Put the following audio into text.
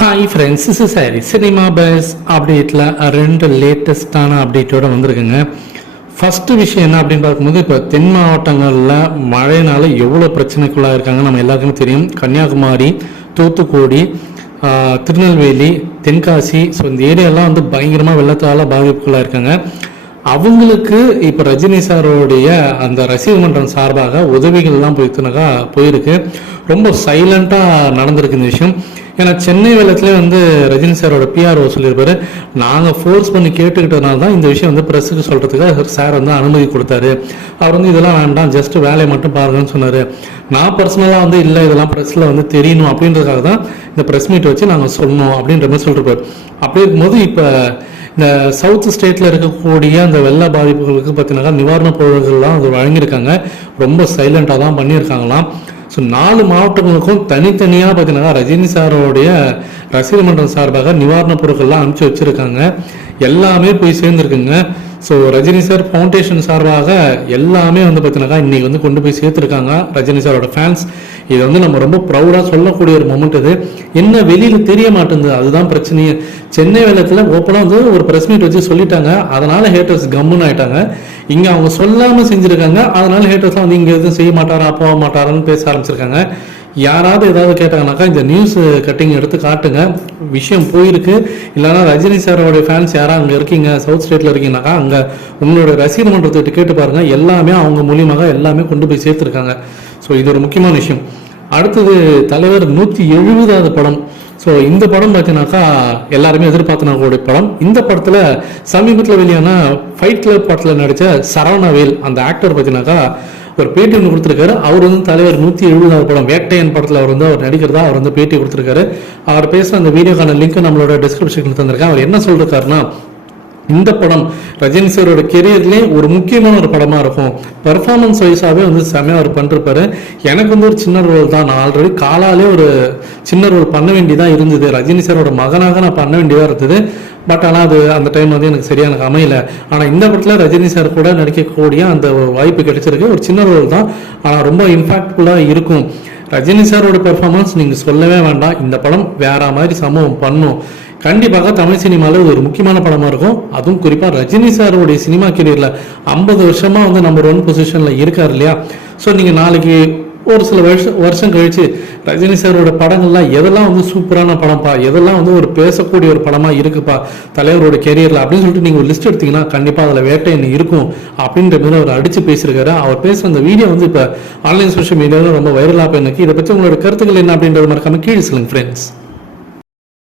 Hi friends, is sorry cinema bus அப்டேட்டில் 2 லேட்டஸ்டான அப்டேட்டோடு வந்திருக்குங்க. First விஷயம் என்ன அப்படின்னு பார்க்கும்போது, இப்போ தென் மாவட்டங்களில் மழையினால் எவ்வளோ பிரச்சனைக்குள்ளாக இருக்காங்க நம்ம எல்லாருக்குமே தெரியும். கன்னியாகுமரி, தூத்துக்குடி, திருநெல்வேலி, தென்காசி, ஸோ இந்த ஏரியாலாம் வந்து பயங்கரமாக வெள்ளத்தால் பாதிப்புக்குள்ளாக இருக்காங்க. அவங்களுக்கு இப்போ ரஜினி சாரோடைய அந்த ரசிகர் மன்றம் சார்பாக உதவிகள்லாம் போயிருக்கு. ரொம்ப சைலண்ட்டாக நடந்திருக்கு இந்த விஷயம். ஏன்னா சென்னை வெள்ளத்துலேயே வந்து ரஜினி சாரோட பிஆர்ஓ சொல்லியிருப்பாரு, நாங்கள் ஃபோர்ஸ் பண்ணி கேட்டுக்கிட்டதுனால தான் இந்த விஷயம் வந்து ப்ரெஸ்ஸுக்கு சொல்கிறதுக்காக சார் வந்து அனுமதி கொடுத்தாரு. அவர் வந்து இதெல்லாம் வேண்டாம், ஜஸ்ட் வேலையை மட்டும் பாருங்கன்னு சொன்னார். நான் பர்சனலாக வந்து இல்லை, இதெல்லாம் ப்ரெஸ்ஸில் வந்து தெரியணும் அப்படின்றதுக்காக தான் இந்த ப்ரெஸ் மீட் வச்சு நாங்கள் சொல்லணும் அப்படின்ற மாதிரி சொல்லிருப்பார். அப்படி இருக்கும்போது இப்போ இந்த சவுத் ஸ்டேட்டில் இருக்கக்கூடிய அந்த வெள்ள பாதிப்புகளுக்கு பார்த்தீங்கன்னா நிவாரணப் பொருட்கள்லாம் அது வழங்கியிருக்காங்க. ரொம்ப சைலண்டாக தான் பண்ணியிருக்காங்களாம். ஸோ 4 மாவட்டங்களுக்கும் தனித்தனியாக பார்த்தீங்கன்னா ரஜினி சாரோடைய ரசிகர் மன்றம் சார்பாக நிவாரணப் பொருட்கள்லாம் அனுப்பிச்சி வச்சுருக்காங்க. எல்லாமே போய் சேர்ந்துருக்குங்க. ஸோ ரஜினி சார் ஃபவுண்டேஷன் சார்பாக எல்லாமே வந்து பார்த்தீங்கன்னா இன்றைக்கி வந்து கொண்டு போய் சேர்த்துருக்காங்க ரஜினி சாரோட ஃபேன்ஸ். இதை வந்து நம்ம ரொம்ப ப்ரௌடாக சொல்லக்கூடிய ஒரு மொமெண்ட். இது என்ன வெளியில் தெரிய மாட்டேங்குது, அதுதான் பிரச்சனையே. சென்னை வெள்ளத்தில் ஓப்பனாக வந்து ஒரு ப்ரெஸ் மீட் வச்சு சொல்லிட்டாங்க, அதனால் ஹேட்டர்ஸ் கம்முன்னு ஆகிட்டாங்க. இங்கே அவங்க சொல்லாமல் செஞ்சுருக்காங்க, அதனால் ஹேட்டர்ஸ்லாம் வந்து இங்கே எதுவும் செய்ய மாட்டாரா போக மாட்டாரான்னு பேச ஆரம்பிச்சிருக்காங்க. யாராவது ஏதாவது கேட்டாங்கனாக்கா இந்த நியூஸ் கட்டிங் எடுத்து காட்டுங்க, விஷயம் போயிருக்கு. இல்லைனா ரஜினி சாரோடைய ஃபேன்ஸ் யாராவது அங்கே இருக்கீங்க, சவுத் ஸ்டேட்டில் இருக்கீங்கனாக்கா அங்கே உங்களோட ரசிகர் மன்றத்தை கேட்டு பாருங்கள். எல்லாமே அவங்க மூலியமாக எல்லாமே கொண்டு போய் சேர்த்துருக்காங்க. ஸோ இது ஒரு முக்கியமான விஷயம். அடுத்தது தலைவர் 170வது படம். ஸோ இந்த படம் பார்த்தீங்கன்னாக்கா எல்லாருமே எதிர்பார்த்தனாக்கூடிய படம். இந்த படத்தில் சமீபத்தில் வெளியான ஃபைட் கிளப் படத்தில் நடித்த சரவணவேல் அந்த ஆக்டர் பார்த்தீங்கன்னாக்கா ஒரு பேட்டி ஒன்று கொடுத்துருக்காரு. அவர் வந்து தலைவர் 170வது படம் வேட்டையன் படத்தில் அவர் வந்து அவர் நடிக்கிறதா அவர் வந்து பேட்டி கொடுத்துருக்காரு. அவர் பேசுகிற அந்த வீடியோக்கான லிங்க் நம்மளோட டிஸ்கிரிப்ஷனில் தந்திருக்கேன். அவர் என்ன சொல்லிருக்காருன்னா, இந்த படம் ரஜினி சாரோட கெரியர்லேயே ஒரு முக்கியமான ஒரு படமாக இருக்கும். பெர்ஃபார்மன்ஸ் வைஸாகவே வந்து செமையாக அவர் பண்ணிருப்பாரு. எனக்கு வந்து ஒரு சின்ன ரோல் தான், நான் ஆல்ரெடி காலாலே ஒரு சின்ன ரோல் பண்ண வேண்டியதாக இருந்தது. ரஜினி சாரோட மகனாக நான் பண்ண வேண்டியதாக இருந்தது. பட் ஆனால் அது அந்த டைம் வந்து எனக்கு சரியாக எனக்கு அமையல. ஆனால் இந்த படத்தில் ரஜினி சார் கூட நடிக்கக்கூடிய அந்த வாய்ப்பு கிடைச்சிருக்கு. ஒரு சின்ன ரோல் தான், ஆனால் ரொம்ப இம்பாக்ட்ஃபுல்லாக இருக்கும். ரஜினி சாரோட பெர்ஃபார்மன்ஸ் நீங்கள் சொல்லவே வேண்டாம். இந்த படம் வேற மாதிரி சம்பவம் பண்ணும். கண்டிப்பாக தமிழ் சினிமாவில் ஒரு முக்கியமான படமாக இருக்கும். அதுவும் குறிப்பாக ரஜினி சாரோடைய சினிமா கெரியரில் 50 வருஷமாக வந்து நம்பர் 1 பொசிஷனில் இருக்கார் இல்லையா. ஸோ நீங்கள் நாளைக்கு ஒரு சில வருஷம் கழிச்சு ரஜினி சாரோட படங்கள்லாம் எதெல்லாம் வந்து சூப்பரான படம்ப்பா, எதெல்லாம் வந்து ஒரு பேசக்கூடிய ஒரு படமாக இருக்குப்பா தலைவரோட கெரியரில் அப்படின்னு சொல்லிட்டு நீங்கள் ஒரு லிஸ்ட் எடுத்தீங்கன்னா கண்டிப்பாக அதில் வேட்டையன் இருக்கும் அப்படின்ற மாதிரி அவர் அடித்து பேசியிருக்காரு. அவர் பேசுகிற அந்த வீடியோ வந்து இப்போ ஆன்லைன் சோஷியல் மீடியாவில் ரொம்ப வைரலாக போய் எனக்கு. இதை பற்றி உங்களோட கருத்துக்கள் என்ன அப்படின்றது மறக்காம கீழே சொல்லுங்க ஃப்ரெண்ட்ஸ்.